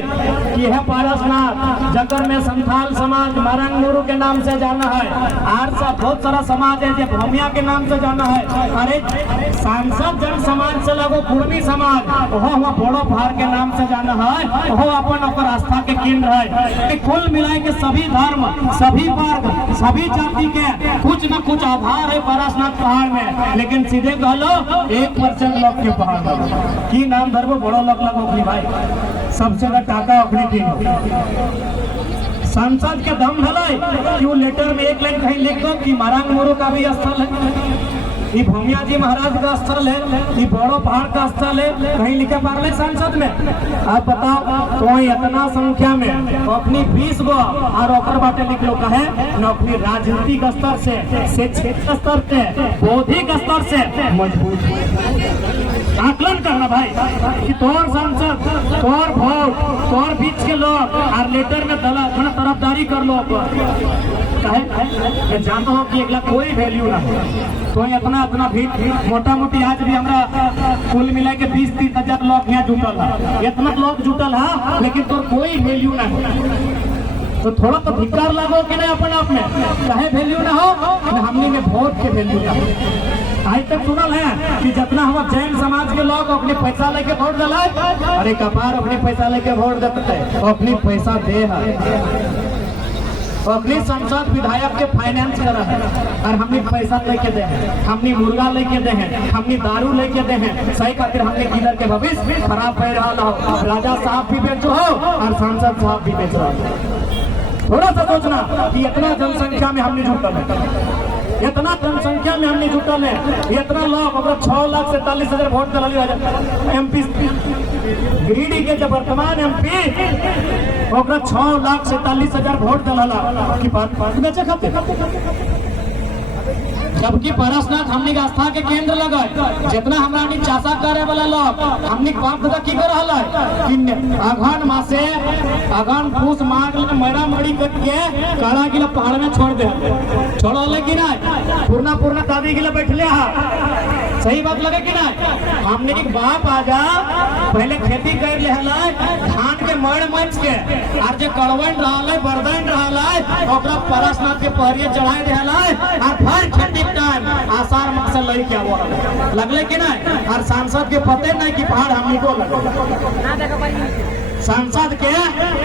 कि है पारसनाथ, जगर में संथाल समाज मरंग मुरु के नाम से जाना है, और बहुत सारा समाज है जो भूमिया के नाम से जाना है। अरे सांसद जन समाज से लगो कुर्मी समाज वह बोड़ो भार के नाम से जाना है, वह अपन आस्था के केंद्र है। कुल मिलाए के सभी धर्म, सभी वर्ग, सभी जाति के कुछ न कुछ आधार है पारसनाथ पहाड़ में। लेकिन सीधे कह लो 1% लोग के पहाड़ में की नाम धर्म बड़ो लोग लगो भाई, सबसे ज्यादा टाका अपनी की सांसद के दम भलाई क्यों लेटर में एक लाइन कहीं लिख दो कि मरंग मुरु का भी स्थल है, ये भूमिया जी महाराज का स्थल है, ये बड़ो पहाड़ का स्थल है, कहीं लिखे पार्ले सांसद में। आप बताओ तो इतना संख्या में अपनी 20 गो और ओकर बाटे लिख लो कहे न अपनी राजनीतिक स्तर से क्षेत्र स्तर से बौद्धिक स्तर से मजबूत आकलन करना भाई कि तोर सांसद, तोर वोट, तोर बीच के लोग और लेटर में तरफदारी कर लो। कहे जानता हूँ कि एक कोई वैल्यू ना हो तो इतना भीड़ मोटा मोटी आज भी हमारा कुल मिला के 20-30 हजार लोग यहाँ जुटल है, इतना लोग जुटल है लेकिन तो कोई वैल्यू ना हो तो थोड़ा तो धिक्कार लागो कि नहीं अपन आप में, चाहे वैल्यू ना हो हमने में वोट के वैल्यू ना हो। आज तक सुनल है कि जितना हम जैन समाज के लोग अपने पैसा लेके वोट दिला, अरे कपार अपने पैसा लेके वोट देते तो अपनी पैसा दे है, अपनी संसद विधायक के फाइनेंस करा है और हमने पैसा लेके दे हैं, हमने मुर्गा लेके दे हैं, हमने दारू लेके दे हैं, सही खातिर हमने किधर के भविष्य खराब कर रहा हो। राजा साहब भी बेचो हो और सांसद साहब भी बेच रहा हो। थोड़ा सा सोचना कि इतना जनसंख्या में हमने जुटल है, इतना जनसंख्या में हमने जुटल है, इतना लोग 6,47,000 वोट दिल MP गिरिडीह के जो वर्तमान MP 6,47,000 वोट दिला कि बेचे खाते, जबकि पारसनाथ हमने के आस्था के केंद्र लगा जितना हमारा चाषा करे वाला लोग हमने बाप दादा की कर रहा है अगहन मासे अगहन पूस माघ मरा मड़ी करके काला गिला पहाड़ में छोड़ दे छोड़ो लेकिन पूर्णा दादी गिला बैठले हा, सही बात लगे कि नहीं। हमने एक बाप आजा पहले खेती कर ले धान के मड़ मच के और जो कड़वन रहा बरदैन रहा पारसनाथ के पहरिया चढ़ाई रहा और फिर खेती टाइम आषाढ़ मास से लई क्या लगले कि नहीं। और सांसद के पते नहीं कि पहाड़ हमनी को सांसद के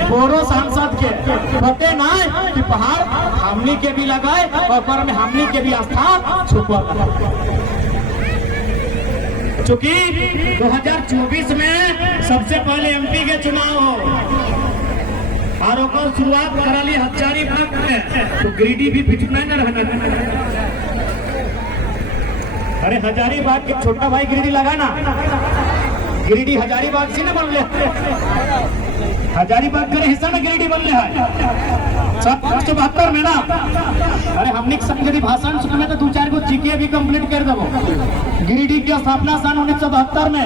बोरो सांसद के पते नहीं कि पहाड़ हमनी के भी लगाए और में हमनी के भी आस्था छुपा। चूंकि 2024 में सबसे पहले MP के चुनाव हो और शुरुआत करा ली हजारीबाग में तो गिरिडीह भी बीच में न रहना। अरे हजारीबाग के छोटा भाई गिरिडीह लगाना, गिरिडीह हजारीबाग से न बनले, हजारीबाग का हिस्सा न गिरिडीह बनले है 1972 में ना। अरे हमने संगठित भाषण सुनने तो 2-4 को जीके भी कंप्लीट कर दो। गिरिडीह की स्थापना सन 1972 में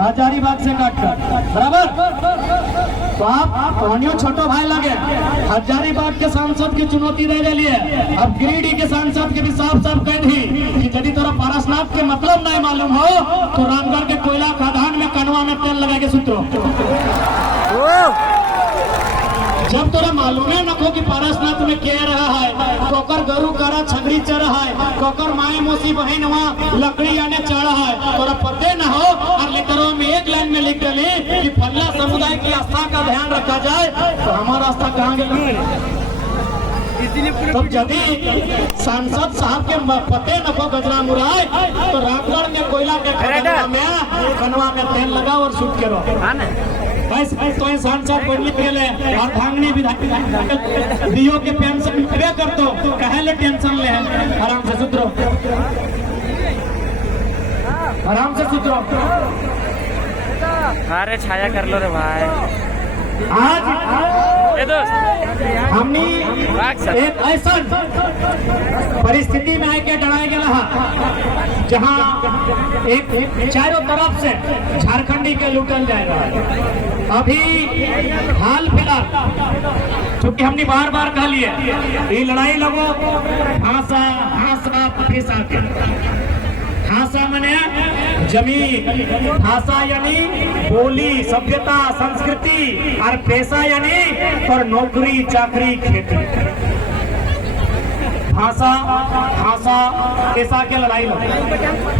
हजारीबाग से काटकर बराबर। तो आप कहानियों छोटो भाई लगे हजारीबाग के सांसद की चुनौती दे लिए, अब गिरिडीह के सांसद के भी साफ कह दी कि यदि तोरा पारसनाथ के मतलब नहीं मालूम हो तो रामगढ़ के कोयला खदान में कनवा में तेल लगा के सुतरो। जब तोरा मालूम है नको कि पारसनाथ में क्या रहा है, कोकर गरु कारा छगरी चढ़ा है, कोकर माई मौसी बहन वहाँ लकड़ी आने चढ़ा है, तोरा पते न हो और लेटरों में एक लाइन में लिख ले कि फल्ला समुदाय की आस्था का ध्यान रखा जाए तो हमारा आस्था कहाँ गए। तो यदि सांसद साहब के पते न को गजरा मुराए तो रामगढ़ में कोयला के कनवा में तेल लगाओ और शूट करो। तो सांसद बनने के लिए और भांगनी विधायक डीओ के पेंशन मिलबे कर दो, कहे ले टेंशन ले, आराम से सुधरो, आराम से सुधरो। अरे छाया कर लो रे भाई। आज हमने एक ऐसा परिस्थिति में आके डराया गया जहां एक चारों तरफ से झारखंडी के लूटल जाएगा। अभी हाल फिलहाल क्योंकि हमने बार कह लिए ये लड़ाई लगो भाषा पैसा के भाषा माने जमीन, भाषा यानी बोली, सभ्यता, संस्कृति, और पेशा यानी और नौकरी, चाकरी, खेती। भाषा भाषा पेशा के लड़ाई लड़े।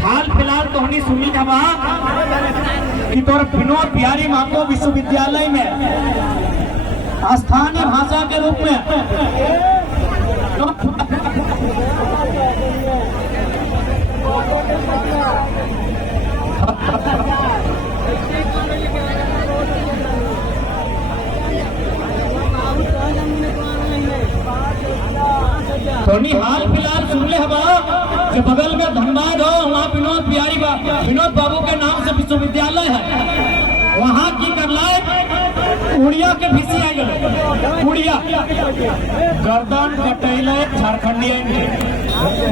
हाल फिलहाल तो हमने सुनी हवा कि तोर विनोद बिहारी महतो विश्वविद्यालय में स्थानीय भाषा के रूप में धोनी हाल फिलहाल सुन ले हवा कि बगल में धनबाद हो, वहाँ विनोद बाबू के नाम से विश्वविद्यालय है। वहाँ की कर लाए उड़िया के भीसी आ गए, उड़िया गर्दन कटैले झारखंडियन के,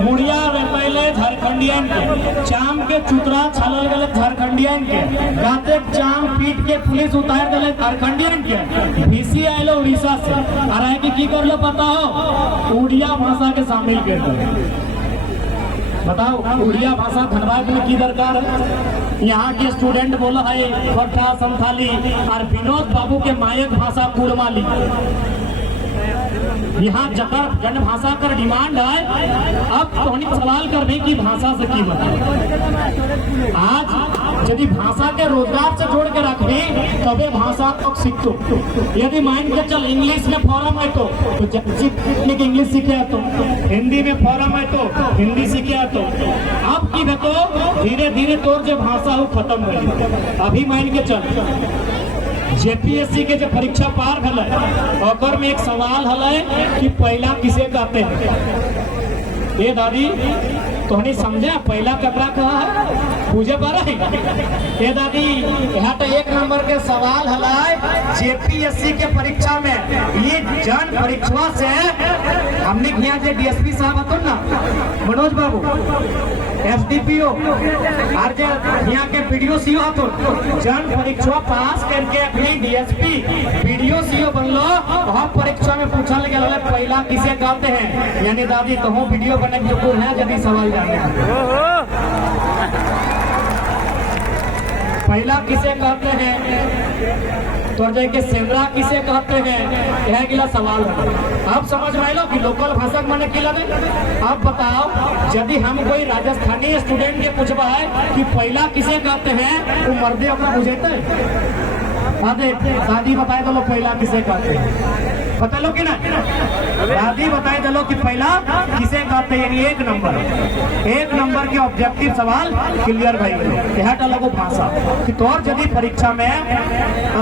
मुड़िया रेपैले झारखंडियन के, चाम के चुतरा छालल गए झारखंडियन के, गाते चाम पीट के पुलिस उतार गए झारखंडियन के, भीसी आये उड़ीसा से। और आए की कर लो पता हो, उड़िया भाषा के शामिल कर दो। बताओ उड़िया भाषा धनबाद में की दरकार है? यहाँ के स्टूडेंट बोला है खोटा, संथाली, और विनोद बाबू के मायक भाषा कुड़माली। यहाँ जकर जन भाषा कर डिमांड है। अब तो सवाल करने की भाषा से की बताओ। आज यदि भाषा के रोजगार से जोड़ के रखबी तबे भाषा को सीखो। यदि मान के चल इंग्लिश में फॉरम है तो इंग्लिश सीखे तो, हिंदी में फॉरम है तो हिंदी सीखे तो। अब की तो धीरे धीरे तोर जो भाषा हो खत्म हो गई। अभी मान के चल जेपीएससी के जो परीक्षा पार है और में एक सवाल है कि पहला किसे कहते हैं? ये दादी तो नहीं समझे पहला कपड़ा कहा है पूजे पर है। ये दादी यहाँ तो एक नंबर के सवाल है जेपीएससी के परीक्षा में। ये जन परीक्षा से हमने यहाँ जो डीएसपी साहब हतो ना मनोज बाबू, एसडीपीओ और जो यहाँ के पीडीओ सीओ हतो, जन परीक्षा पास करके अपनी डीएसपी पीडीओ सीओ बनलो। वहाँ परीक्षा में पूछा गया पहला किसे कहते हैं? यानी दादी कहूँ वीडियो बने जो है यदि सवाल जाने पहला किसे कहते हैं तो के सेमरा किसे कहते हैं? यह गिला सवाल है। अब समझ में लो कि लोकल भाषा माने की लगे। अब बताओ यदि हम कोई राजस्थानी स्टूडेंट के पूछवा है कि पहला किसे कहते हैं, वो मर्दे अपना बुझेते दादी बताए दो पहला किसे कहते हैं? बता लो कि ना दादी बताए दो कि पहला किसे कहते हैं। एक नंबर के ऑब्जेक्टिव सवाल क्लियर भाई यह लगो भाषा कि तोर यदि परीक्षा में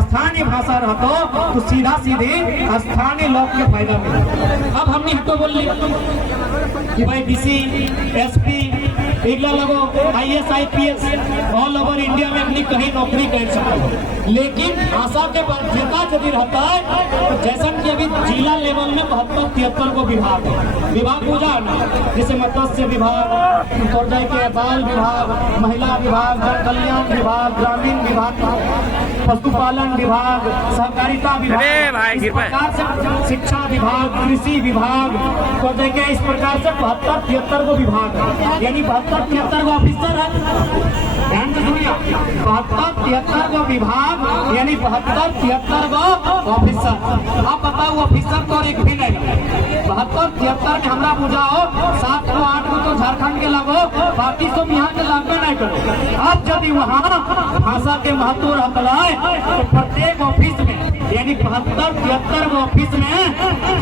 स्थानीय भाषा रहतो तो सीधा सीधी स्थानीय लोग के फायदा मिले। अब हमने तो बोल लिया कि भाई डीसी, एसपी, इगला लगो IAS, IPS all over India में अपनी कहीं नौकरी कर सकते। लेकिन भाषा के बाध्यता यदि रहता है तो जैसा कि अभी जिला लेवल में 72-73 को विभाग पूजा जैसे मत्स्य विभाग, के बाल विभाग, महिला विभाग, जन कल्याण विभाग, ग्रामीण विभाग, पशुपालन विभाग, सहकारिता विभाग, इस प्रकार से शिक्षा विभाग, कृषि विभाग, तो देखिए इस प्रकार से 72-73 को विभाग यानी 72-73 को ऑफिसर है। ध्यान से सुनिए 72-73 को विभाग यानी 72-73 को ऑफिसर। आप बताओ ऑफिसर तो एक भी नहीं 72-73 में हमरा बुझाओ 7 को 8 को तो झारखंड के लगो, बाकी सब यहाँ के लागू नहीं करो। अब यदि वहाँ भाषा के महत्व रहता है तो प्रत्येक ऑफिस में यानी 72-73 को ऑफिस में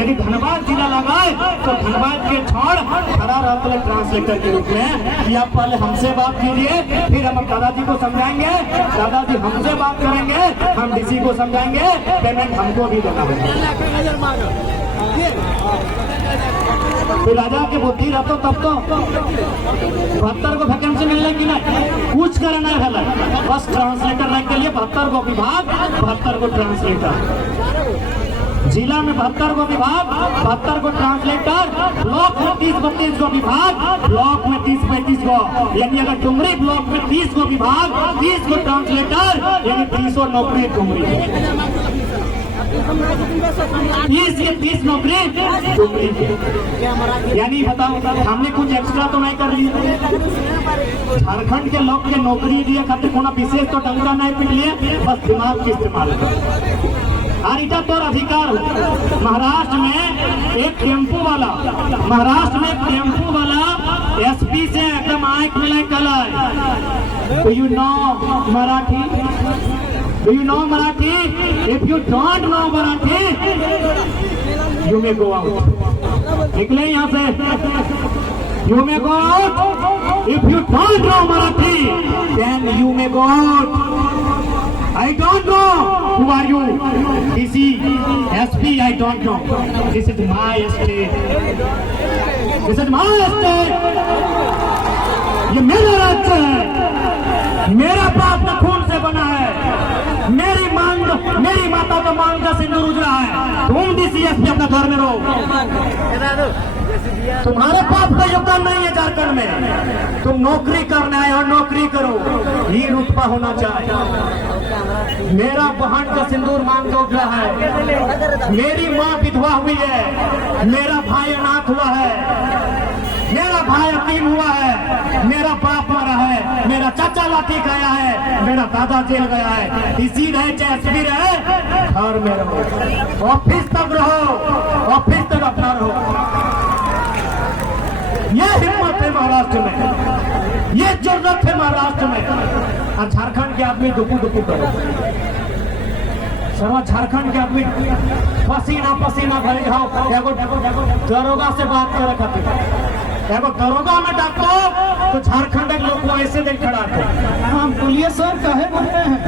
यदि धनबाद जिला लगाए तो धनबाद के छोड़ खड़ा रहता है ट्रांसलेटर के रूप में कि आप पहले हमसे बात कीजिए, फिर हम दादाजी को समझाएंगे, दादाजी हमसे बात करेंगे, हम डीसी को समझाएंगे, पेमेंट हमको भी देना होगा। तो राजा के बुद्धि रहते तब तो 72 को वैकेंसी मिलने की नहीं कुछ करना है, बस ट्रांसलेटर रैंक के लिए 72 को विभाग, 72 को ट्रांसलेटर। जिला में 72 को विभाग, 72 को ट्रांसलेटर, ब्लॉक में 30-32 को विभाग, ब्लॉक में 30-35 को यानी अगर डुमरी ब्लॉक में 30 को विभाग, 30 को ट्रांसलेटर यानी 30 नौकरी डुमरी। ये 30 नौकरी यानी बताओ हमने कुछ एक्स्ट्रा तो नहीं कर लिया। झारखंड के लोग के नौकरी दिए खातिर कोनो विशेष तो डंका नहीं पिट लिए, बस दिमाग के इस्तेमाल कर और इतना तो अधिकार हो। महाराष्ट्र में एक टेम्पो वाला एसपी से एकदम आंख मिला कला। Do you know Marathi? Do you know Marathi? If you don't know Marathi you may go out. निकले यहाँ से। You may go out. If you don't know Marathi then you may go out. I don't know who are you. DC, SP, I don't know. This is my state. This is my state. ये मेरा राज्य है, मेरा बाप का खून से बना है, मेरी माता का मांग का सिंदूर उजड़ा है। तुम DCSP अपना घर में रहो। तुम्हारे बाप का योगदान नहीं है झारखंड में। तुम नौकरी करने आए और नौकरी करो, ये रुतबा होना चाहिए। मेरा बहन का सिंदूर मांग उठ रहा है, मेरी माँ विधवा हुई है, मेरा भाई अनाथ हुआ है, मेरा भाई यतीम हुआ है, मेरा बाप मरा है, मेरा चाचा लाठी खाया है, मेरा दादा जेल गया है। इसी रहे चाहे एसपी रहे, घर में रहो, ऑफिस तक रहो, ऑफिस तक अपना रहो। ये हिम्मत है महाराष्ट्र में, ये जरूरत है महाराष्ट्र में। और झारखंड के आदमी दुपू करो, सर्व झारखंड के आदमी पसीना भरे जाओ। दरोगा से बात करे खातिर, एगो दरोगा में डाको तो झारखंड के लोग को ऐसे देख खड़ा थे। हम बोलिए सर कहे बोलते हैं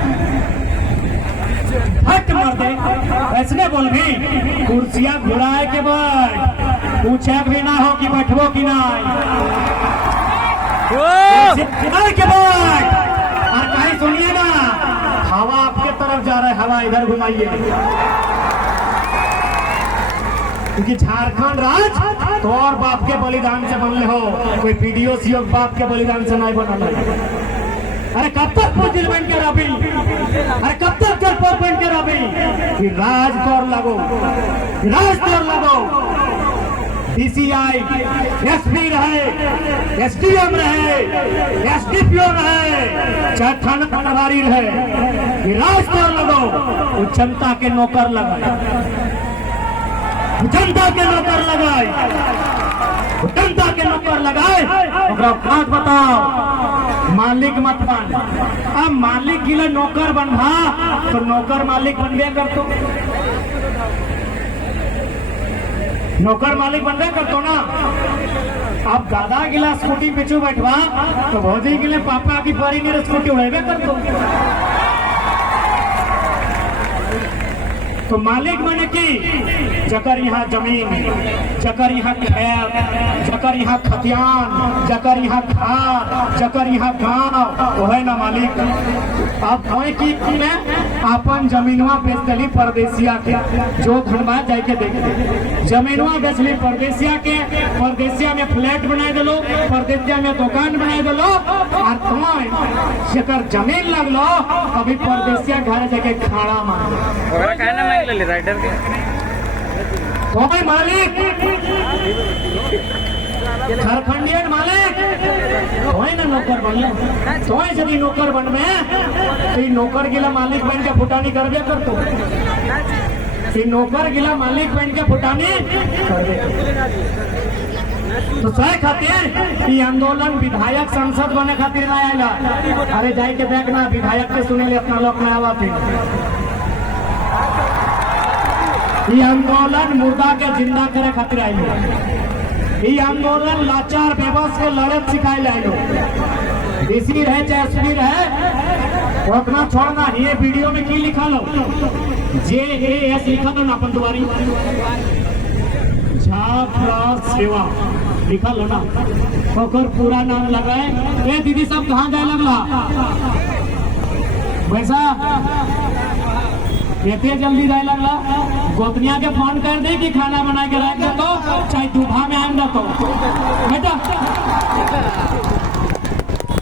हट मर दे ऐसने बोल भी कुर्सियां घुराए के बैठ, पूछे भी ना हो कि बैठबो कि नहीं के बैठ। और कहीं सुनिए ना, हवा आपके तरफ जा रहा है, हवा इधर घुमाइए, क्योंकि झारखंड राज तो और बाप के बलिदान से बनले हो, कोई पीडीओ सीओ बाप के बलिदान से नहीं बनल। अरे कब तक पुजिल बन के रही, अरे कब तक चरपट बन के रही? राज तोर लगो, राज तोर लगो। DCI, SP रहे, SDM रहे, SDPO रहे, चाहे थाना प्रभारी रहे, राज तोर लगो। वो जनता के नौकर लगाए, जनता के नौकर लगाए, जनता के नौकर लगाए। बात बताओ, मालिक मत बन। अब मालिक के लिए नौकर बनवा तो नौकर मालिक बन गया कर तो, नौकर मालिक बन गया कर तो ना। अब दादा गिला स्कूटी पीछू बैठवा तो भौजी के लिए पापा की परी मेरे स्कूटी उड़ेबे कर तो मालिक बने की जकर यहाँ जमीन, जकर यहाँ खेत, जकर यहाँ खतियान, जकर यहाँ खाद, जकर यहाँ गाँव, वो है ना मालिक। अब की में अपन जमीनवा बेच दली परदेसिया के, जो घरवा जाके देख जमीनवा बेचली परदेसिया के, परदेसिया में फ्लैट बनाए दिलो, परदेसिया में दुकान बनाए दिलो, और तुम जकर जमीन लगलो अभी परदेसिया घर जाके खाड़ा मार राइडर के कोई मालिक, झारखंडियन मालिक कोई ना नौकर बनले, तो यदि नौकर बनबे तो नौकर गिला मालिक बन के फुटानी करबे कर तो नौकर गिला मालिक बन के फुटानी करबे। तो सह खातिर ये आंदोलन विधायक संसद बने खातिर ना आएगा। अरे जाई के देखना विधायक के सुने ले अपना लोग नया बात है। ये आंदोलन मुर्दा के जिंदा करे खातिर आई हो, ये आंदोलन लाचार बेबस के लड़त सिखाए लाई हो। डीसी रहे चाहे एसपी रहे, वो अपना छोड़ना। ये वीडियो में की लिखा लो, JAS लिखा लो ना अपन दुआरी, छात्र सेवा लिखा लो ना, ओकर पूरा नाम लगाए। ए दीदी सब कहाँ जाए लगला वैसा इतने जल्दी जाए लगला, गोतनिया के फोन कर दे कि खाना बना के रख दो, चाहे दूभा में आम रखो बेटा।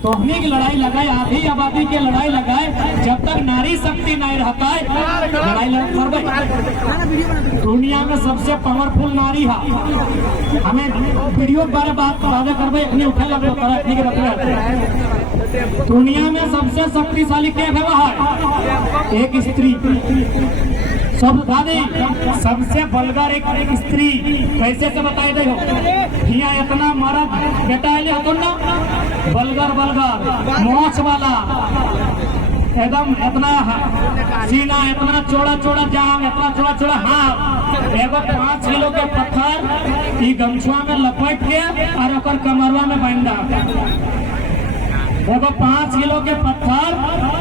तोहनी की लड़ाई लगाए, आधी आबादी की लड़ाई लगाए, जब तक नारी शक्ति नहीं रहता है लड़ाई लड़। दुनिया में सबसे पावरफुल नारी है। हमें वीडियो के बारे बात वादे करबे इतनी उठे लगो तरह ठीक रखना। दुनिया में सबसे शक्तिशाली क्या है? एक स्त्री। सब बता दे, सबसे बलगर एक स्त्री कैसे से बताए दे हो। यहाँ इतना मर्द बेटा आए हो ना, बलगर बलगर मोछ वाला एकदम, इतना सीना, इतना चौड़ा चौड़ा जांग, इतना चौड़ा चौड़ा हाथ, एगो 5 किलो के पत्थर ई गमछुआ में लपेट के और ओकर कमरवा में बांधा। एगो 5 किलो के पत्थर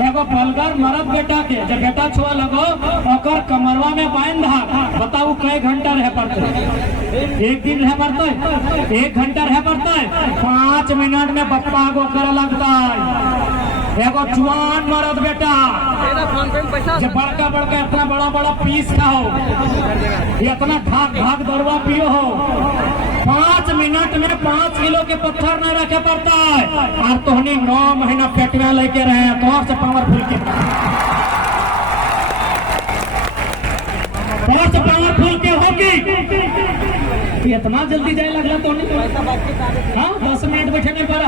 एगो बलगर मरद बेटा के जब बेटा छुआ लगो ओकर कमरवा में बांधा। बताओ कई घंटा रह पड़ते? एक दिन रह पड़ते? 1 घंटा रह पड़ते? 5 मिनट में पप्पा को करे लगता है। एगो जवान मरद बेटा जब बड़का बड़का इतना बड़ा बड़ा पीस खाओ, इतना ढाक ढाक दरवा पियो हो, 5 मिनट में 5 किलो के पत्थर नहीं रखे पड़ता है। और तोहनी 9 महीना पेटवा लेके रहे तो से पावरफुल के होगी। इतना जल्दी जाए लगला तोहनी? हाँ, 10 मिनट बैठने पर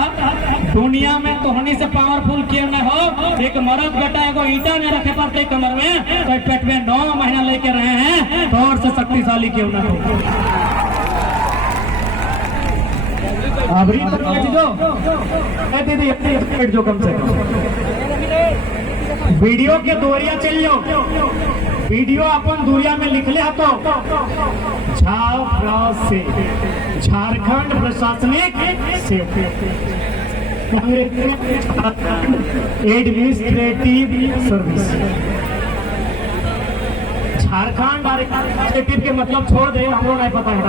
दुनिया में तोहनी से पावरफुल क्यों न हो? एक मर्द बेटा एगो ईटा में रखे पड़ते कमर में, तो पेट में 9 महीना लेके रहे हैं तो और से शक्तिशाली क्यों न हो? अबरी दीदी अपनी जो कम से कम वीडियो के दोरिया चल जाओ। वीडियो अपन दूरिया में लिख ले तो से झारखंड प्रशासनिक एडमिनिस्ट्रेटिव सर्विस। झारखंड एडमिनिस्ट्रेटिव के मतलब छोड़ दे, हमको नहीं पता है।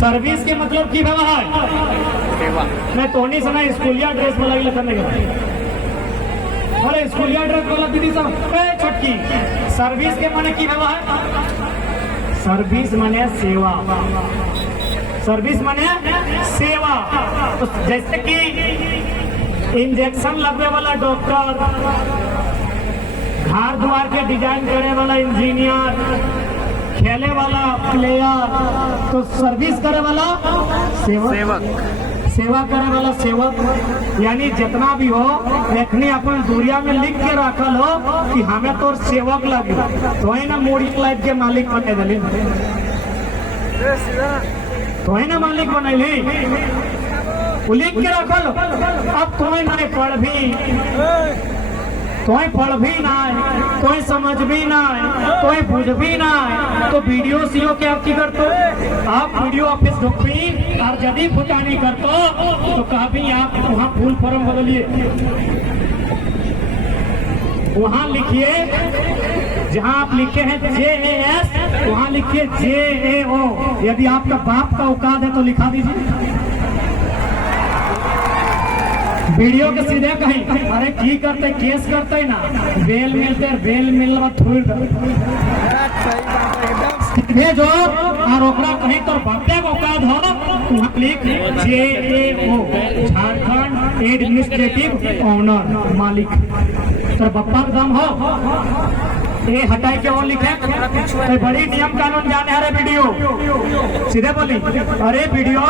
सर्विस के मतलब की है? मैं तोनी से ना स्कूलिया ड्रेस वाला करने का। अरे स्कूलिया ड्रेस वाला दीदी सब छटकी। सर्विस के माने की है? सर्विस माने सेवा। सर्विस माने सेवा। तो जैसे कि इंजेक्शन लगने वाला डॉक्टर, घर द्वार के डिजाइन करे वाला इंजीनियर, खेले वाला प्लेयर, तो सर्विस करे वाला सेवक। सेवा करे वाला सेवक यानी जितना भी हो लेखनी अपन दूरिया में लिख के रखल हो कि हमें तो सेवक लगे, तो है ना मोड़ी लाइफ के मालिक बने दिली, तो है ना मालिक बनैली, लिख के रखल। अब तुम्हें नहीं पढ़ भी, तुम्हें पढ़ भी ना, तुम्हें समझ भी ना, तुम्हें बुझ भी ना, तो वीडियो सीओ के आप की करते? आप वीडियो ऑफिस ढुकती और यदि फुटानी करते तो कभी आप वहाँ फुल फॉर्म बदलिए, वहाँ लिखिए जहाँ आप लिखे हैं JAS, वहाँ लिखिए JAO। यदि आपका बाप का औकात है तो लिखा दीजिए। वीडियो के सीधे कहीं अरे की करते केस करते ना, बेल मिलते, बेल मिलवा थोड़ी सीधे जो और ओकरा कहीं तो बापे को औकात हो, वहाँ लिख JAO, झारखंड एडमिनिस्ट्रेटिव ऑनर, मालिक। तो बप्पा का दम हो ये हटाई के और लिखे तो बड़ी नियम कानून जाने हरे वीडियो सीधे बोली। अरे वीडियो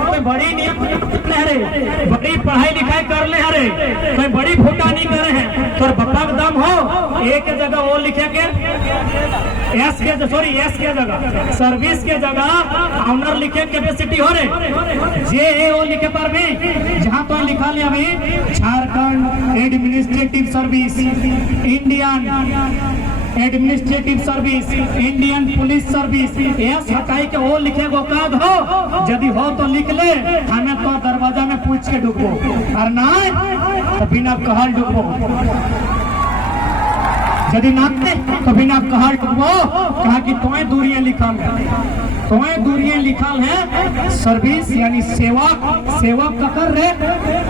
कोई बड़ी नियम हरे, बड़ी पढ़ाई लिखाई कर ले हरे, कोई बड़ी फुटानी करे हैं तो बप्पा का दम हो एक जगह वो लिखे के एस के जगह सर्विस के जगह ऑनर लिखे कैपेसिटी हो रहे JAO लिखे पर भी जहाँ तो लिखा लिया अभी Jharkhand administrative service, Indian administrative service, Indian police service, S हटाई के वो लिखे गो काद हो, यदि हो तो लिख ले, हमें तो दरवाजा में पूछ के ढुकबो और ना तो बिना कहल ढुकबो, यदि नाते तो बिना कहल ढुकबो। कहा कि तुम्हें दूरियां लिखल है, तुम्हें दूरियां लिखल है सर्विस यानी सेवक। सेवक ककर रे,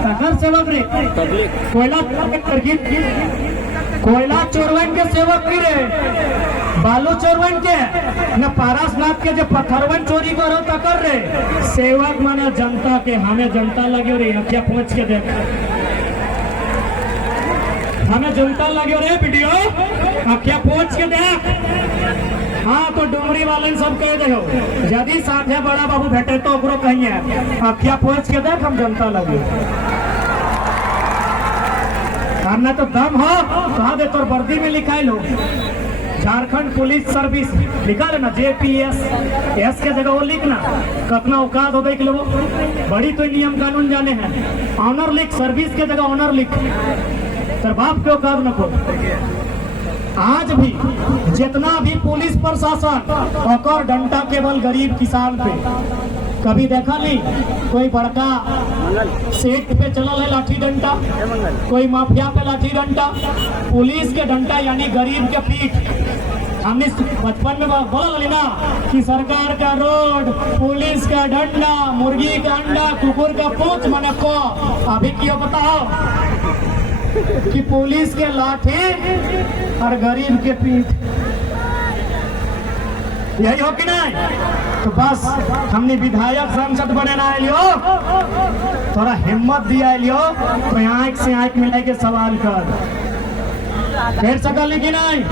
ककर सेवक रे, कोयला चोरवन के सेवक की रे, बालू चोरवन के न पारसनाथ के जो पत्थरवन चोरी करो तकर रे। सेवक माने जनता के, हमें जनता लगे रे अखिया पहुंच के देख हमें जुलता लगे रे वीडियो अखिया पोछ के देख। हाँ तो डुमरी वाले सब कह दे यदि साथे बड़ा बाबू भेटे तो ओकरो कहिए अखिया पोछ के देख हम जनता लगे। करना तो दम हो कहा दे तोर वर्दी में लिखा लो झारखंड पुलिस सर्विस लिखा है ना JPS एस के जगह वो लिखना कितना औकात हो देख लो। बड़ी तो नियम कानून जाने हैं। ऑनर लिख सर्विस के जगह ऑनर लिख तर बाप के औकात न को। आज भी जितना भी पुलिस प्रशासन और डंडा केवल गरीब किसान पे कभी देखा नहीं। कोई बड़का सेठ पे चला है लाठी डंडा, कोई माफिया पे लाठी डंडा, पुलिस के डंडा यानी गरीब के पीठ। हमने बचपन में बोला ना कि सरकार का रोड, पुलिस का डंडा, मुर्गी का अंडा, कुकुर का पूंछ मने को। अभी क्यों बताओ कि पुलिस के लाठी और गरीब के पीठ यही हो कि नहीं। तो बस हमने विधायक सांसद बने ना लियो थोड़ा हिम्मत दिया लियो तो आंख से आंख मिला के सवाल कर सकल कि नहीं,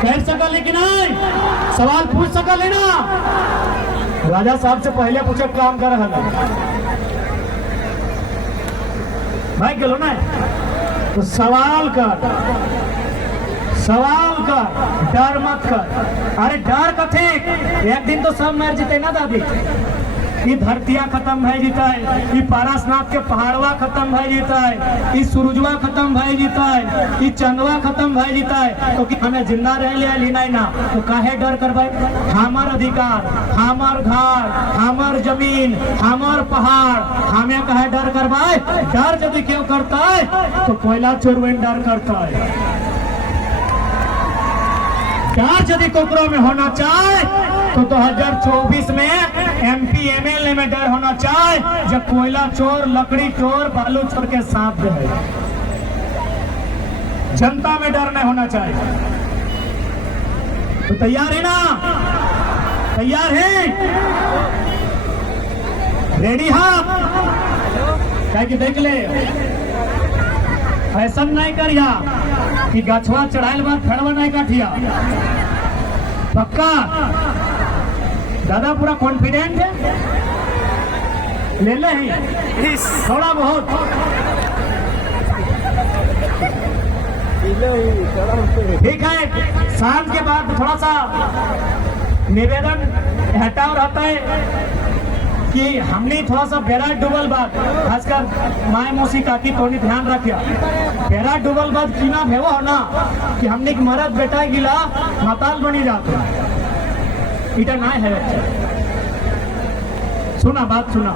कर सकल कि नहीं, सवाल पूछ सकल है ना। राजा साहब से पहले पूछे काम कर रहा भाई गलो ना तो सवाल कर, सवाल कर, डर मत कर। अरे डर कथे एक दिन तो सब मर जीते ना दादी। ये धरतिया खत्म भय जीता है, ये पारसनाथ के पहाड़वा खत्म भय जीता है, ये सूरजवा खत्म भय जीता है, ये चंदवा खत्म भय जीता है। तो कि हमें जिंदा रह लिया ना तो काहे डर कर भाई। हमार अधिकार, हमार घर, हमार जमीन, हमार पहाड़, हमें कहे डर कर भाई। डर यदि क्यों करता है तो कोयला चोरवन डर करता है। डर यदि कोकरों में होना चाहे तो 2024 में MP MLA में डर होना चाहे जब कोयला चोर, लकड़ी चोर, बालू चोर के साथ दे। जनता में डर नहीं होना चाहिए। तो तैयार है ना, तैयार है, रेडी हाँ क्या कि देख ले ऐसा नहीं करिया कि गछवा चढ़ाइल बाद फेड़वा नहीं काटिया। पक्का दादा पूरा कॉन्फिडेंट है, ले ले ही थोड़ा बहुत। ठीक है शाम के बाद थोड़ा सा निवेदन हटाव रहता है कि हमने थोड़ा सा बेरा डूबल बाद खासकर माए मौसी काकी थोड़ी ध्यान रखिया। बेरा डूबल बाद की ना भेवो हो ना कि हमने एक मरद बेटा गिला मताल बनी जाते इटा ना है। सुना बात सुना।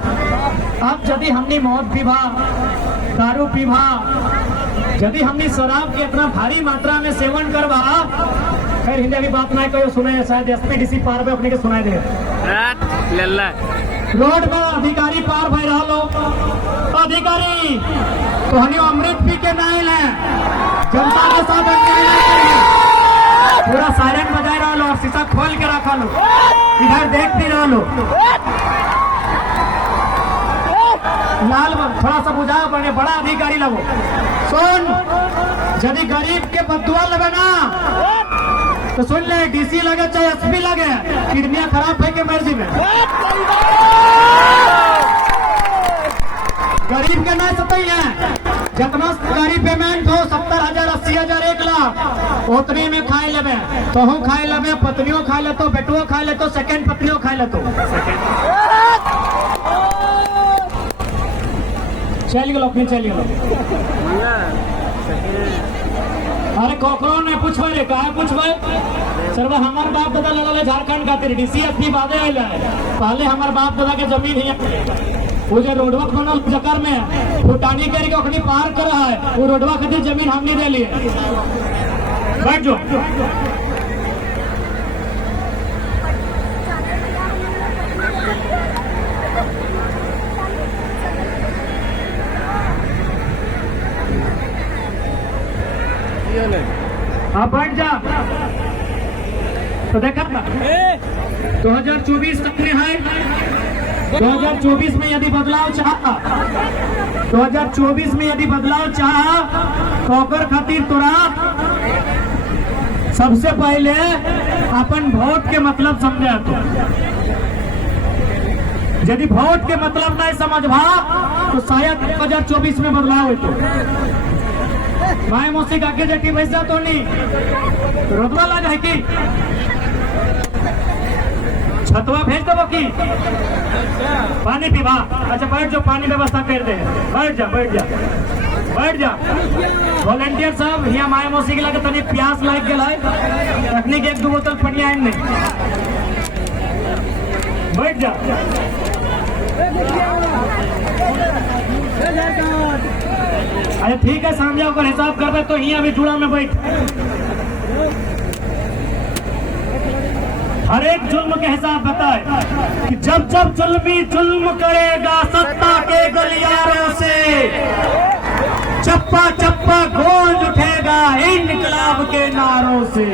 अब यदि हमने मौत पीभा, दारू पीभा, यदि हमने शराब के इतना भारी मात्रा में सेवन करवा, खैर हिंदी बात ना कहो सुने शायद SPDC पार पे अपने के सुनाई दे। रोड में अधिकारी पार भय रहा लो अधिकारी तो हनी अमृत पी के नहीं ले जनता के साथ पूरा सायरन बजाए रहा लो और शीशा खोल के रखा लो, इधर देख भी रहा लो। लाल थोड़ा सा बुझा बने बड़ा अधिकारी लगो। सुन यदि गरीब के बदुआ लगे ना तो सुन ले DC लगे चाहे SP लगे, किडनियां खराब है के मर्जी में। गरीब के नहीं सतही है जितना गरीब पेमेंट हो 70,000, 80,000, 1 लाख उतने में खाए लेवे तो हूँ खाए लेवे, पत्नियों खाए ले तो, बेटुओं खाए ले तो, सेकंड पत्नियों खाए ले तो। चल गलो अपनी चल गलो। अरे कोकरो ने पूछबे रे कहा पूछबे सर्व हमार बाप दादा लड़ल झारखंड खातिर DC SP बादे आइला है। पहले हमार बाप दादा के जमीन है वो जो रोडवा बनल जकर में फुटानी करके ओखनी पार कर रहा है वो रोडवा खातिर जमीन हमने दे लिए। बैठ जो आप बैठ जा। तो देखा 2024 तक में है 2024 में यदि बदलाव चाहा 2024 में यदि बदलाव चाहा तो ओकर खातिर तोरा सबसे पहले अपन वोट के मतलब समझे तो यदि वोट के मतलब नहीं समझबा तो शायद 2024 में बदलाव हो तो माए मौसी काके जटी वैसा तो नहीं रोदवा लग है कि छतवा भेज दो की पानी पीवा। अच्छा बैठ जाओ, पानी व्यवस्था कर दे, बैठ जा बैठ जा बैठ जा। वॉलंटियर साहब यहाँ माए मौसी के लगे तनी प्यास लाग गया है, रखने के 1-2 बोतल पानी आए नहीं, बैठ जा। अरे ठीक है समझा, अगर हिसाब करबे तो यहाँ अभी जुड़ा में बैठ। हर एक जुल्म के हिसाब बताए कि जब जब जुल्मी जुल्म करेगा सत्ता के गलियारों से, चप्पा चप्पा गूंज उठेगा इनकलाब के नारों से।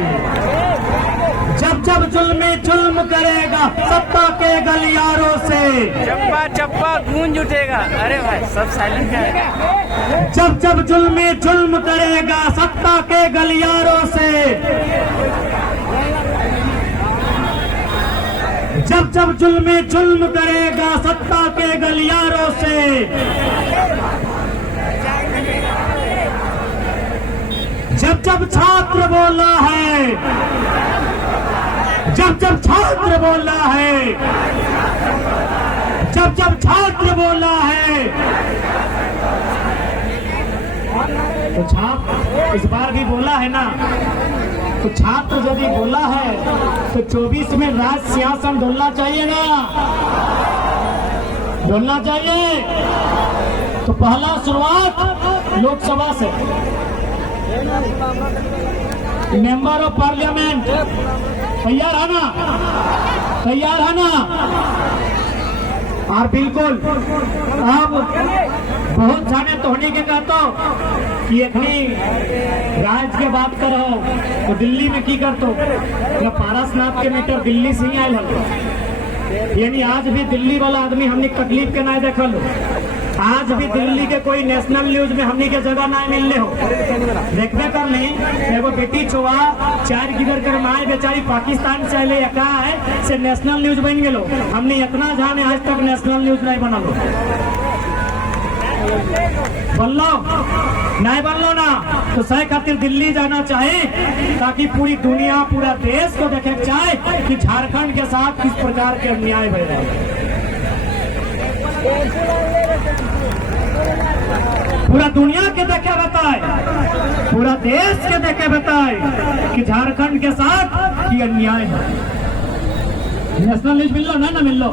जब जब जुल्मी जुल्म करेगा सत्ता के गलियारों से, चप्पा चप्पा गूंज उठेगा। अरे भाई सब साइलेंट है। जब जब जुल्मी जुल्म करेगा सत्ता के गलियारों से, जब जब जुल्मी जुल्म करेगा सत्ता के गलियारों से, जब जब छात्र बोला है, जब जब छात्र बोला है, जब जब छात्र बोला है, तो छात्र इस बार भी बोला है ना, तो छात्र यदि बोला है तो 24 में राज सिंहासन डोलना चाहिए ना, डोलना चाहिए। तो पहला शुरुआत लोकसभा से, मेंबर ऑफ पार्लियामेंट तैयार है ना, तैयार है ना। और बिल्कुल अब बहुत जाने तोहनी के कहते कि अखनी राज्य के बात करो तो दिल्ली में की करतो या पारसनाथ के मीटर दिल्ली से ही आयल हो, यानी आज भी दिल्ली वाला आदमी हमने तकलीफ के ना देखल, आज भी दिल्ली के कोई नेशनल न्यूज में हमनी के जगह ना मिलने हो। देखबे कर ली एगो बेटी चोआ 4 गिर कर माए बेचारी पाकिस्तान से अले का है से नेशनल न्यूज बन गेलो, हमने इतना जाने आज तक नेशनल न्यूज नहीं बनलो। बोलो नहीं बनलो ना तो सही खातिर दिल्ली जाना चाहे ताकि पूरी दुनिया पूरा देश को देखे चाहे कि झारखंड के साथ किस प्रकार के अन्याय हो रहा है। पूरा दुनिया के देखे बताए, पूरा देश के देखे बताए कि झारखंड के साथ ये अन्याय है। नेशनल न्यूज मिल लो ना मिल लो,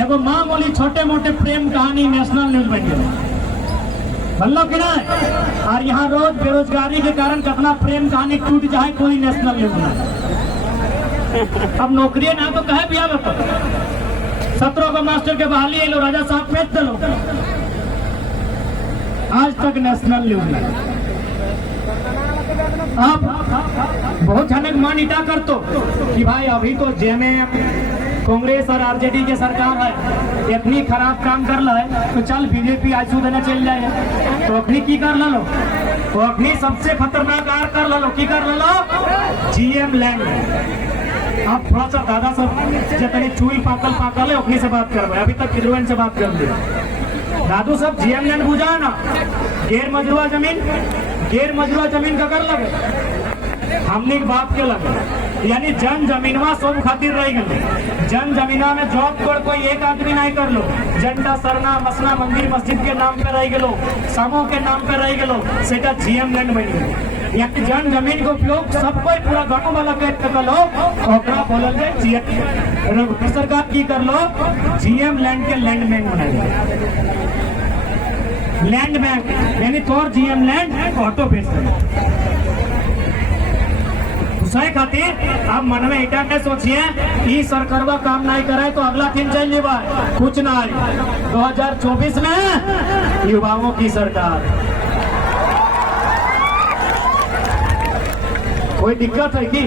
एगो मामूली छोटे मोटे प्रेम कहानी नेशनल न्यूज बन गया भल्लो कि नहीं। और यहाँ रोज बेरोजगारी के कारण कितना प्रेम कहानी टूट जाए कोई नेशनल न्यूज नहीं। अब नौकरी ना तो कहे भी बता 17 को मास्टर के बहाली लो राजा साहब पेट दलो, आज तक नेशनल न्यूज नहीं। अब बहुत जनक मान इटा कर तो कि भाई अभी तो जेएमएम कांग्रेस और आरजेडी के सरकार है, इतनी खराब काम कर ला है तो चल बीजेपी आजू देने चल जाए। तो अखनी की कर लो, तो अखनी सबसे खतरनाक आर कर लो, की कर लो जीएम लैंड। आप थोड़ा सा दादा सब जितनी चूई पाकल है अपनी से बात कर, अभी तक किद्रोन से बात कर लिया। दादू सब जीएम लैंड बुझा ना, गैर मजरूआ जमीन का कर लगे, हमने बाप के लगे, यानी जन जमीनवा सब खातिर रह गए। जन जमीना में जॉब कर कोई एक आदमी नहीं कर लो, झंडा सरना मसना मंदिर मस्जिद के नाम पे रह गलो, समूह के नाम पे रह गलो, सेटा जीएम लैंड बन गए। यानी जन जमीन को उपयोग सब कोई पूरा गाँव वाला कर लो, ओकरा बोलल जाए जीएम। सरकार की कर लो जीएम लैंड के लैंड बैंक बनाए, लैंड बैंक यानी तोर जीएम लैंड ऑटो बेच सही खातिर। आप मन में इटा के सोचिए कि सरकारवा काम नहीं करे तो अगला दिन चल जेबा कुछ नहीं। 2024 में युवाओं की सरकार, कोई दिक्कत है कि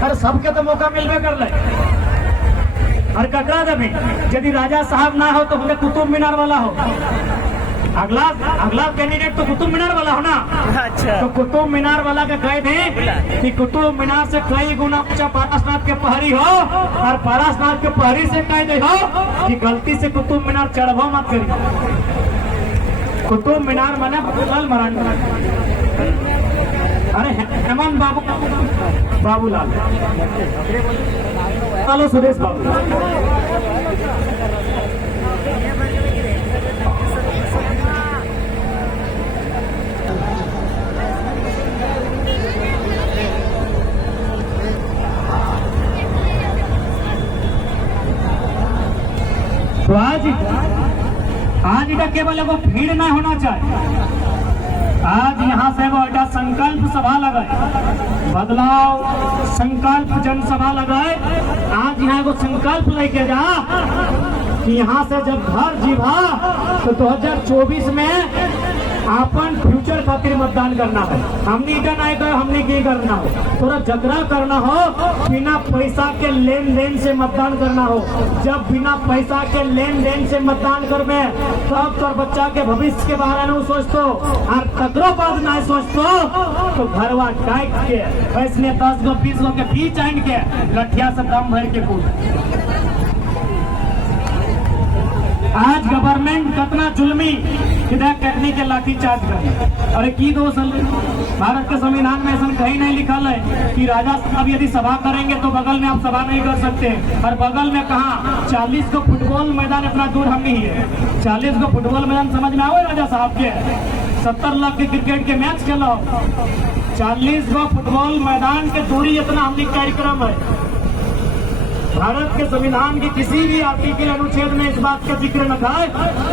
अरे सबके तो मौका मिलबे कर ले। और ककरा देवी यदि राजा साहब ना हो तो हमने कुतुब मीनार वाला हो। अगला अगला कैंडिडेट तो कुतुब मीनार वाला हो ना। अच्छा तो कुतुब मीनार वाला का कह दे कि कुतुब मीनार से कई गुना ऊंचा पारसनाथ के पहाड़ी हो, और पारसनाथ के पहाड़ी से कह दे हो कि गलती से कुतुब मीनार चढ़बो मत करी। कुतुब मीनार माने बाबूलाल मरांडी, अरे हेमंत बाबूलाल, हेलो सुरेश बाबू। तो आज इधर केवल एगो भीड़ ना होना चाहिए। आज यहाँ से एगो संकल्प सभा लगाए, बदलाव संकल्प जनसभा लगाए। आज यहाँ एगो संकल्प लेके जा कि यहाँ से जब घर जीवा तो 2024 में अपन फ्यूचर खातिर मतदान करना है। हमने इधर नहीं कर, हमने की करना हो, थोड़ा झगड़ा करना हो, बिना पैसा के लेन देन से मतदान करना हो। जब बिना पैसा के लेन देन से मतदान करबे तब तो बच्चा के भविष्य के बारे में सोचतो, और ककरो बात नहीं सोचतो तो घरवा टाइट के ऐसने 10 गो 20 गो के बीच आइन के लठिया से दम भर के कूद। आज गवर्नमेंट कितना जुल्मी किधर टेक्निक के लाठी चार्ज कर। अरे की दोष भारत के संविधान में ऐसा कहीं नहीं लिखा है कि राजा साहब यदि सभा करेंगे तो बगल में आप सभा नहीं कर सकते। और बगल में कहा 40 को फुटबॉल मैदान इतना दूर हम नहीं है। 40 को फुटबॉल मैदान समझ में आओ राजा साहब के 70 लाख के क्रिकेट के मैच खेलो। 40 को फुटबॉल मैदान के दूरी इतना हमने कार्यक्रम है। भारत के संविधान की किसी भी आर्टिकल अनुच्छेद में इस बात का जिक्र न था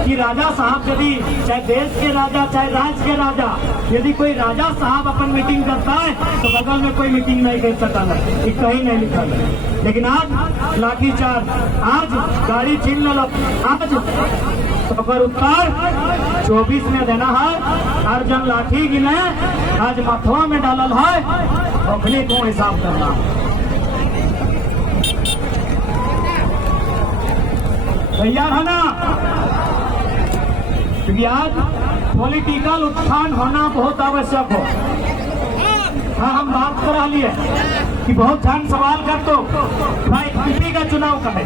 कि राजा साहब यदि चाहे देश के राजा चाहे राज्य के राजा यदि कोई राजा साहब अपन मीटिंग करता है तो बगल में कोई मीटिंग नहीं कर सकता है, ये कहीं नहीं लिखा है। लेकिन आज लाठी चार्ज, आज गाड़ी छीन लो, आज तो पर उत्तर 24 में देना है। हर जन लाठी गिने आज मथुआ में डालल है, अपने को हिसाब करना। तैयार है ना? क्योंकि आज पॉलिटिकल उत्थान होना बहुत आवश्यक हो। हाँ, हम बात कर रही है कि बहुत जन सवाल कर तो भाई यूपी का चुनाव का है,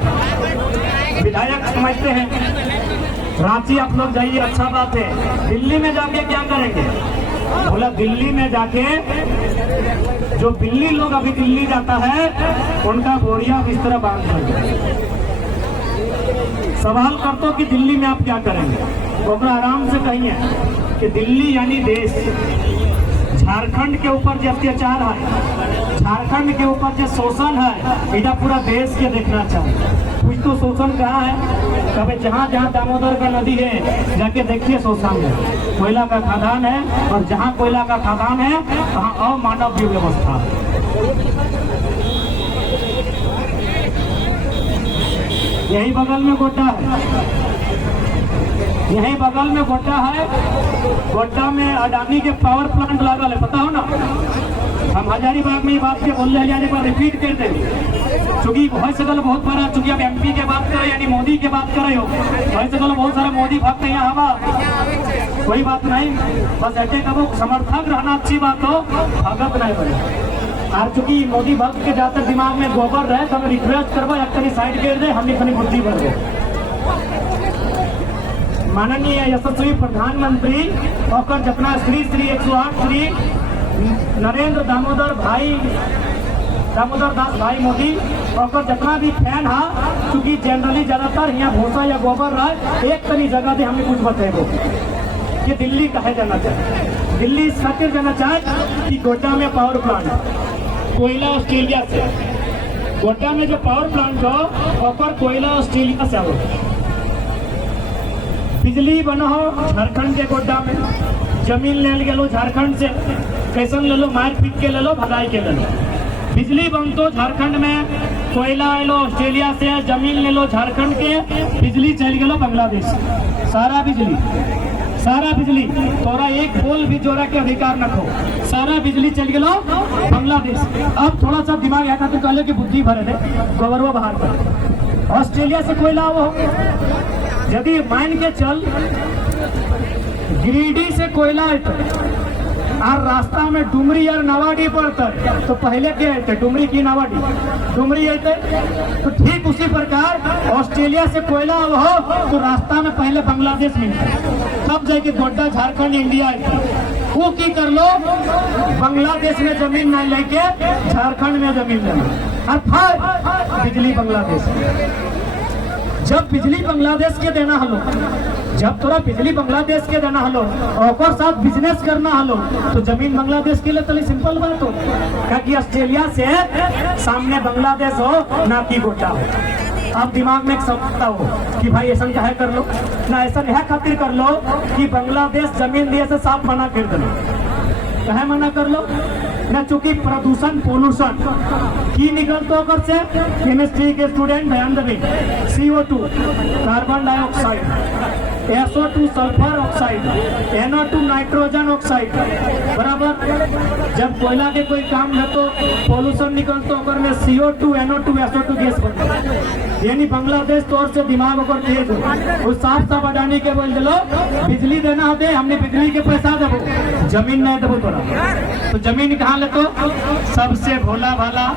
विधायक समझते हैं रांची आप लोग जाइए, अच्छा बात है। दिल्ली में जाके क्या करेंगे? बोला दिल्ली में जाके जो दिल्ली लोग अभी दिल्ली जाता है उनका बोरिया बिस्तर बांध देंगे। सवाल करते हो कि दिल्ली में आप क्या करेंगे? तो आराम से कहिए कि दिल्ली यानी देश, झारखंड के ऊपर जो अत्याचार है, झारखंड के ऊपर जो शोषण है, इधर पूरा देश के देखना चाहिए। कुछ तो शोषण कहाँ है? कभी जहाँ जहाँ दामोदर का नदी है जाके देखिए शोषण है, कोयला का खदान है, और जहाँ कोयला का खदान है वहाँ अमानवीय व्यवस्था है। यही बगल में गोड्डा है, यही बगल में गोड्डा है। गोड्डा में अडानी के पावर प्लांट लगा है, पता हो ना? हम हजारीबाग में ये बात के बोल रहे हैं, बार रिपीट करते हैं चूंकि भैंसगल बहुत बड़ा, चूंकि अब MP के बात करें यानी मोदी के बात करे हो, भैंसगल बहुत सारे मोदी भक्त यहाँ हवा, कोई बात नहीं, बस ऐसे कबो समर्थक रहना अच्छी बात हो, भगत नहीं बने। और चूंकि मोदी भक्त के जाते दिमाग में गोबर रहे तो हमें रिक्वेस्ट करबो एक तरी साइड कर दे, हमने अपनी बुद्धि भर दे। माननीय यशस्वी प्रधानमंत्री और जितना श्री 108 श्री नरेंद्र दामोदर दास भाई मोदी और जितना भी फैन है, चूंकि जनरली ज्यादातर यहाँ भूसा या गोबर रहे, एक तरी जगह दे हमें कुछ बताएगो कि दिल्ली कहे जाना चाहिए। दिल्ली इस खातिर जाना चाहे कि गोड्डा में पावर प्लांट कोयला ऑस्ट्रेलिया से, गोड्डा में जो पावर प्लांट हो और कोयला ऑस्ट्रेलिया से हो, बिजली बना हो झारखंड के गोड्डा में, जमीन ले लो झारखंड से, कैसन ले लो, मार पीट के ले लो, भगाई के ले लो। बिजली बन तो झारखंड में, कोयला ले लो ऑस्ट्रेलिया से, जमीन ले लो झारखंड के, बिजली चल गए बांग्लादेश, सारा बिजली तोरा एक बोल भी जोड़ा के अधिकार न खो, सारा बिजली चल गलो बांग्लादेश। अब थोड़ा सा दिमाग आता तो कहले कि बुद्धि भरे दे, गोबरवा बाहर कर। ऑस्ट्रेलिया से कोयला वो यदि मान के चल गिरिडीह से कोयला आते और रास्ता में डुमरी और नवाडी पड़ता तो पहले क्या आते डुमरी की नवाडी डुमरी आते तो ठीक उसी प्रकार ऑस्ट्रेलिया से कोयला हो तो रास्ता में पहले बांग्लादेश मिलता तब जाके गोड्डा झारखंड इंडिया आते वो की कर लो बांग्लादेश में जमीन नहीं लेके झारखंड में जमीन ले और फिर बिजली बांग्लादेश जब बिजली बांग्लादेश के देना हलो जब तोरा बिजली बांग्लादेश के देना हलो और साथ बिजनेस करना हलो तो जमीन बांग्लादेश के लिए तो सिंपल बात हो क्योंकि ऑस्ट्रेलिया से सामने बांग्लादेश हो ना कि गोटा हो आप दिमाग में एक समझता हो कि भाई ऐसा क्या है कर लो ना ऐसा यह खातिर कर लो कि बांग्लादेश जमीन दिए से साफ मना कर दो कहे मना कर लो ना चूंकि प्रदूषण पोल्यूशन की निकलते होकर से केमिस्ट्री के स्टूडेंट ध्यान देवे CO2 carbon dioxide SO2 sulphur oxide NO2 nitrogen oxide बराबर जब कोयला के कोई काम है तो पोल्यूशन निकलते होकर में CO2 NO2 SO2 गैस बनता यानी बांग्लादेश तौर से दिमाग होकर तेज हो उस साफ साफ अडानी के बोल दिलो बिजली देना होते हमने बिजली के पैसा देवो जमीन नहीं देवो तोरा तो जमीन कहाँ ले तो सबसे भोला भाला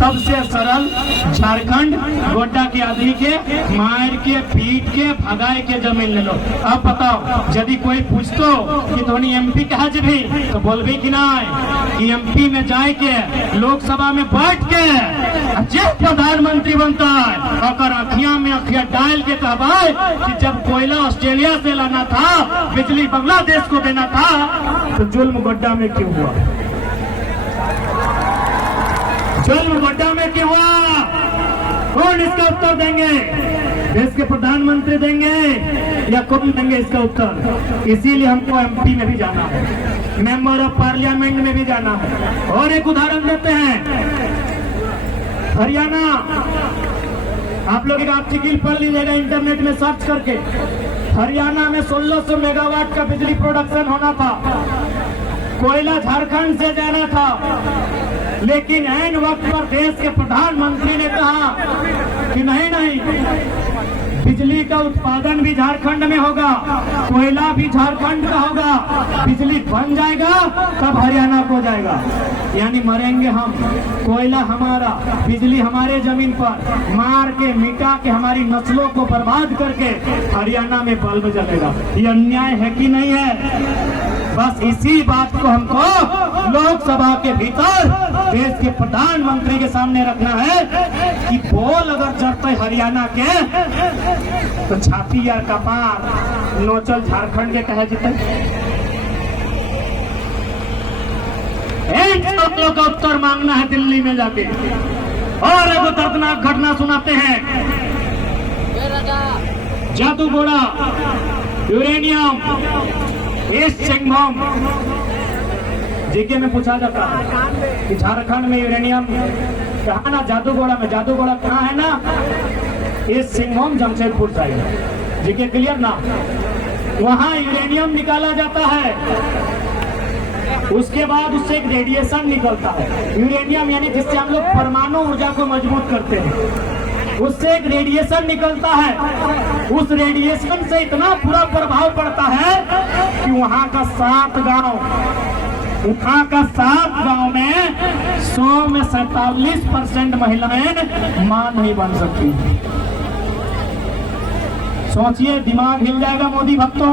सबसे सरल झारखंड गोड्डा के आदमी के मार के पीट के भगाए के जमीन ले लो अब बताओ यदि कोई पूछतो कि धोनी MP कहा भी तो बोलबी कि नहीं कि MP में जाए के लोकसभा में बैठ के जो प्रधानमंत्री बनता है अगर अखियां में अखियां डाल के कहबाए कि जब कोयला ऑस्ट्रेलिया से लाना था बिजली बांग्लादेश को देना था तो जुल्म गोड्डा में क्यों हुआ जुल्म गोड्डा में क्यों हुआ कौन इसका उत्तर देंगे देश के प्रधानमंत्री देंगे या कौन देंगे इसका उत्तर इसीलिए हमको MP में भी जाना है मेंबर ऑफ पार्लियामेंट में भी जाना है और एक उदाहरण देते हैं हरियाणा आप लोग एक आर्टिकल पढ़ लीजिएगा इंटरनेट में सर्च करके हरियाणा में 1600 मेगावाट का बिजली प्रोडक्शन होना था कोयला झारखंड से जाना था लेकिन ऐन वक्त पर देश के प्रधानमंत्री ने कहा कि नहीं बिजली का उत्पादन भी झारखंड में होगा कोयला भी झारखंड का होगा बिजली बन जाएगा तब हरियाणा को जाएगा यानी मरेंगे हम कोयला हमारा बिजली हमारे जमीन पर मार के मिटा के हमारी नस्लों को बर्बाद करके हरियाणा में बल्ब जलेगा ये अन्याय है कि नहीं है बस इसी बात को हमको लोकसभा के भीतर देश के प्रधानमंत्री के सामने रखना है कि बोल अगर जरते हरियाणा के तो छाती या कपार नोचल झारखंड के कहे जीते लोग का उत्तर मांगना है दिल्ली में जाके और एक दर्दनाक घटना सुनाते हैं Jaduguda uranium east Singhbhum GK में पूछा जाता है कि झारखंड में यूरेनियम कहा ना जादूगोड़ा कहाँ है ना east Singhbhum Jamshedpur side GK clear ना वहाँ यूरेनियम निकाला जाता है उसके बाद उससे एक रेडिएशन निकलता है यूरेनियम यानी जिससे हम लोग परमाणु ऊर्जा को मजबूत करते हैं उससे एक रेडिएशन निकलता है उस रेडिएशन से इतना बुरा प्रभाव पड़ता है कि वहाँ का 7 गांव में 100 में 47% महिलाएं मां नहीं बन सकती सोचिए दिमाग हिल जाएगा मोदी भक्तों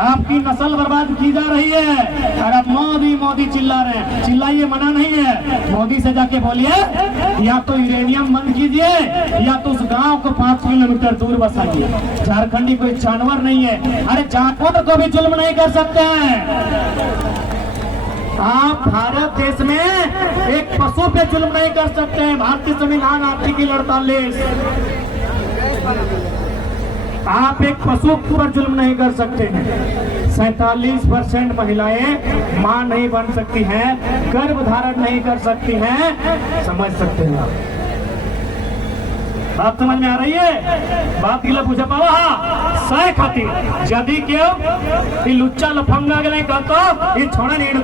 आपकी नस्ल बर्बाद की जा रही है और आप मोदी मोदी चिल्ला रहे हैं चिल्लाइए मना नहीं है मोदी से जाके बोलिए या तो यूरेनियम बंद कीजिए या तो उस गांव को 5 किलोमीटर दूर बसाइए झारखंडी कोई जानवर नहीं है अरे जानवर को भी जुल्म नहीं कर सकते हैं आप भारत देश में एक पशु पे जुल्म नहीं कर सकते हैं भारतीय संविधान आर्टिकल 48 आप एक पशु पर जुल्म नहीं कर सकते हैं 47% महिलाएं मां नहीं बन सकती हैं गर्भ धारण नहीं कर सकती हैं समझ सकते हैं बात समझ में आ रही है बात के लिए पूछा पावा सह खातिर यदि क्यों लुच्चा लफंगा के नहीं कहतो ये छोड़ा नहीं हो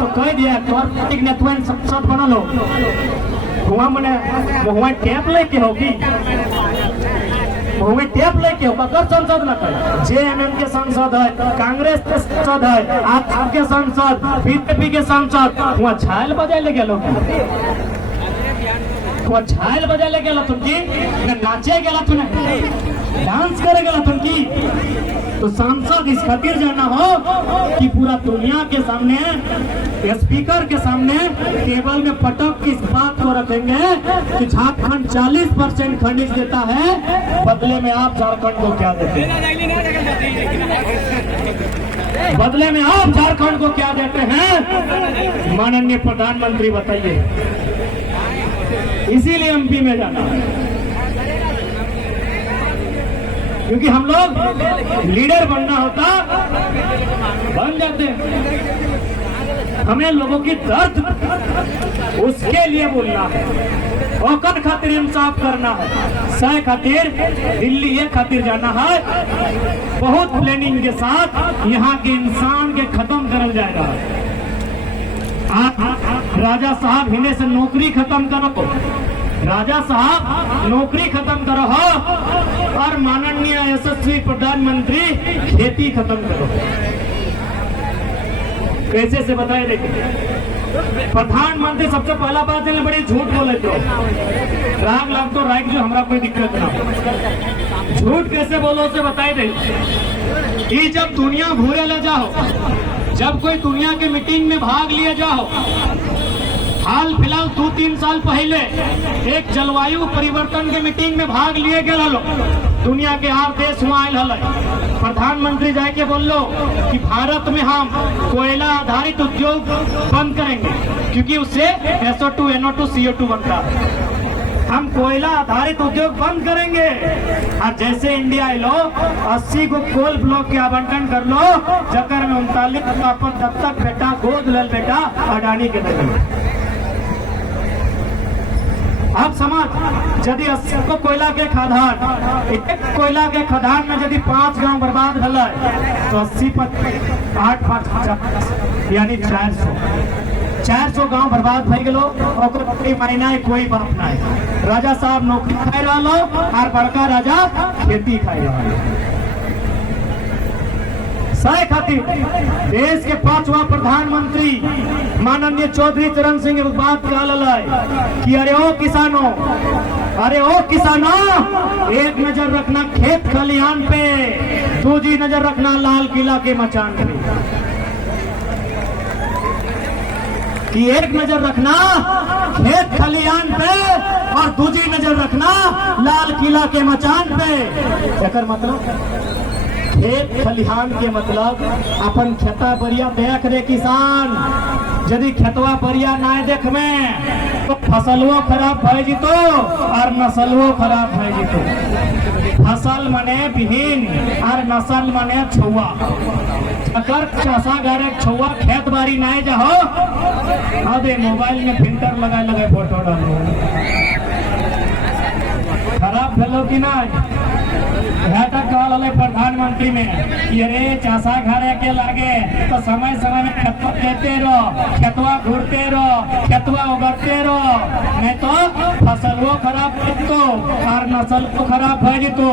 तो कह दिया तोर नेतवन सब बना लो हुआ मने हुआ टेप लेके होगी, हुए टेप लेके होगा कर संसद न कर। जेएमएम के सांसद है, कांग्रेस के सांसद है, आपके सांसद, बीजेपी के सांसद हुआ छायल बजाय ले गेलो, हुआ छायल बजाय ले गेलो तुमकी, न नाचे गेला तुमने, डांस करे गेला तुमकी। तो सांसद इस खातिर जाना हो कि पूरा दुनिया के सामने, स्पीकर के सामने टेबल में पटक इस बात को रखेंगे कि झारखंड 40% खनिज देता है, बदले में आप झारखंड को क्या देते हैं, बदले में आप झारखंड को क्या देते हैं, माननीय प्रधानमंत्री बताइए। इसीलिए एमपी में जाना, क्योंकि हम लोग लीडर बनना होता बन जाते हैं, हमें लोगों की दर्द उसके लिए बोलना है, औकर खातिर इंसाफ करना है, सह खातिर दिल्ली ये खातिर जाना है, बहुत प्लानिंग के साथ यहाँ के इंसान के खत्म करल जाएगा। राजा साहब हिने से नौकरी खत्म करो, राजा साहब नौकरी खत्म करो और माननीय यशस्वी प्रधानमंत्री खेती खत्म करो। कैसे से बताए देखिए, प्रधानमंत्री सबसे पहला बात है बड़ी झूठ बोले तो राग लाग तो राइट जो हमारा कोई दिक्कत ना, झूठ कैसे बोलो से बताए दे। जब दुनिया घूरे ले जाओ, जब कोई दुनिया के मीटिंग में भाग लिए जाओ, हाल फिलहाल 2-3 साल पहले एक जलवायु परिवर्तन के मीटिंग में भाग लिए गए लोग, दुनिया के हर देश वहाँ आयल है, प्रधानमंत्री जाके बोल लो कि भारत में हम कोयला आधारित उद्योग बंद करेंगे, क्योंकि उससे SO2 NO2 CO2 बनता है, हम कोयला आधारित उद्योग बंद करेंगे। और जैसे इंडिया लो 80 को कोल ब्लॉक के आवंटन कर लो, जकर में 39 अपन तब तक बेटा गोद लल बेटा अडानी के लगे। अब समझ, यदि 80 को कोयला के खदान, एक कोयला के खदान में यदि 5 गांव बर्बाद भल तो 80 पर 8 यानी 400 गांव बर्बाद भई गलो, कोई मायना है कोई बात ना है। राजा साहब नौकरी खाए रहा और बड़का राजा खेती खाए रहा। सह खातिर देश के 5वां प्रधानमंत्री माननीय चौधरी चरण सिंह बात कहा कि अरे ओ किसानों, अरे ओ किसानों, एक नजर रखना खेत खलिहान पे, दूसरी नजर रखना लाल किला के मचान पे। कि एक नजर रखना खेत खलिहान पे और दूसरी नजर रखना लाल किला के मचान पे। एकर मतलब खेत खलिहान के मतलब अपन खेता बढ़िया देख रे किसान, यदि खेतवा बढ़िया ना देख में तो फसलो खराब भय जितो और नस्लो खराब भय जितो। फसल मने बिहीन और नस्ल मने छुआ। अगर चासा घर छुआ खेत बाड़ी ना जाओ, अबे मोबाइल में फिल्टर लगा फोटो डालो, खराब भेलो कि ना। कहल प्रधानमंत्री में कि अरे चासा घरे के लागे तो समय समय में खेतवा देते रहो, खेतवा घूरते रहो, खेतवा उगरते रहो, नहीं तो फसलों खराब तो और नस्ल को खराब भय जितो।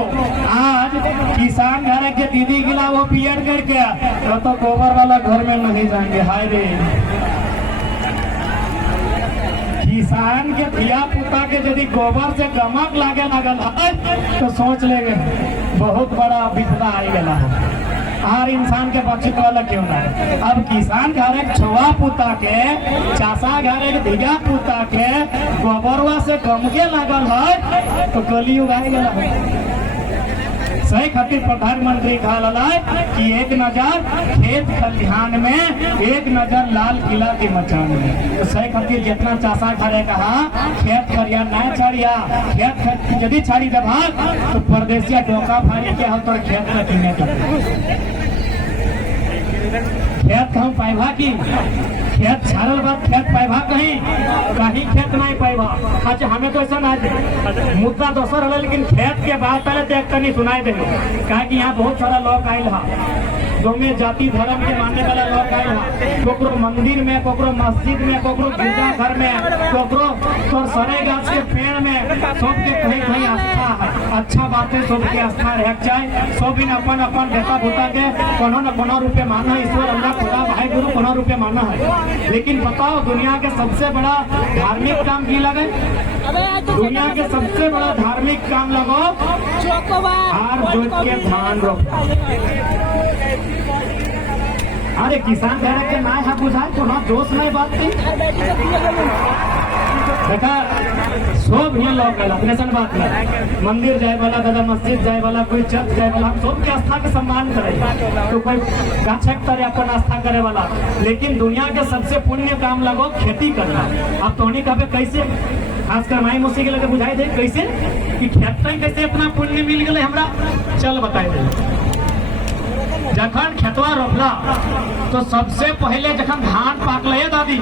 आज किसान घरे के दीदी गिला वो पियर करके तो गोबर वाला घर में नहीं जाएंगे। हाय रे, किसान के धिया पुता के यदि गोबर से गमक लागे लगल है तो सोच लेंगे बहुत बड़ा विपदा आई गला है, हर इंसान के बख्शित वाला क्यों ना है। अब किसान घर एक छुआ पुता के, चासा घर एक धिया पुता के गोबरवा से गमके लगल है तो गली उगाई गला है। सही खातिर प्रधानमंत्री कहा कि एक नजर खेत खलिहान में, एक नजर लाल किला के मचान में। तो सही खातिर जितना चासा घरे कहा खेत खलिहान ना छाड़िया, खेत यदि छाड़ी जब तो परदेसिया डोका फाड़ी के हम तो खेत में पीने खेत हम पाइबा की खेत छाड़ल बात खेत पाइबा कहीं खेत नहीं पाइबा। अच्छा हमें तो ऐसा ना मुद्दा दोसर है, लेकिन खेत के बात पहले देख कर नहीं सुनाई दे, कहा कि यहाँ बहुत सारा लोग आयल है, जो में जाति धर्म के मानने वाला लोग आयल है, कोकरो मंदिर में, कोकरो मस्जिद में, कोकरो गिरजा घर में, कोकरो तो सरे गाछ के पेड़ में सबके कहीं कहीं आस्था है, अच्छा बात है, सबके आस्था रह जाए। सब इन अपन अपन बेटा बुता के कोनो न कोनो रूपे माना है, ईश्वर अल्लाह खुदा भाई गुरु कोनो रूपे माना है। लेकिन बताओ दुनिया के सबसे बड़ा धार्मिक काम की लगे? दुनिया के सबसे बड़ा धार्मिक काम लगो हार जोत के धान रोप। अरे किसान कह रहे ना है बुझाए तो ना जोश नहीं बात की देखा सब ही लोग अपने सन बात नहीं। मंदिर जाए वाला दादा, मस्जिद जाए वाला, कोई चर्च जाए वाला, हम सबके आस्था के सम्मान करे, तो कोई गाछक तरह अपन आस्था करे वाला। लेकिन दुनिया के सबसे पुण्य काम लगो खेती करना। अब तो नहीं कहे कैसे, खासकर माई मौसी के लगे बुझाई दे कैसे कि खेत में कैसे इतना पुण्य मिल गए हमरा, चल बताए दे। जखन खेतवा रोपला तो सबसे पहले जखन धान पाकल दादी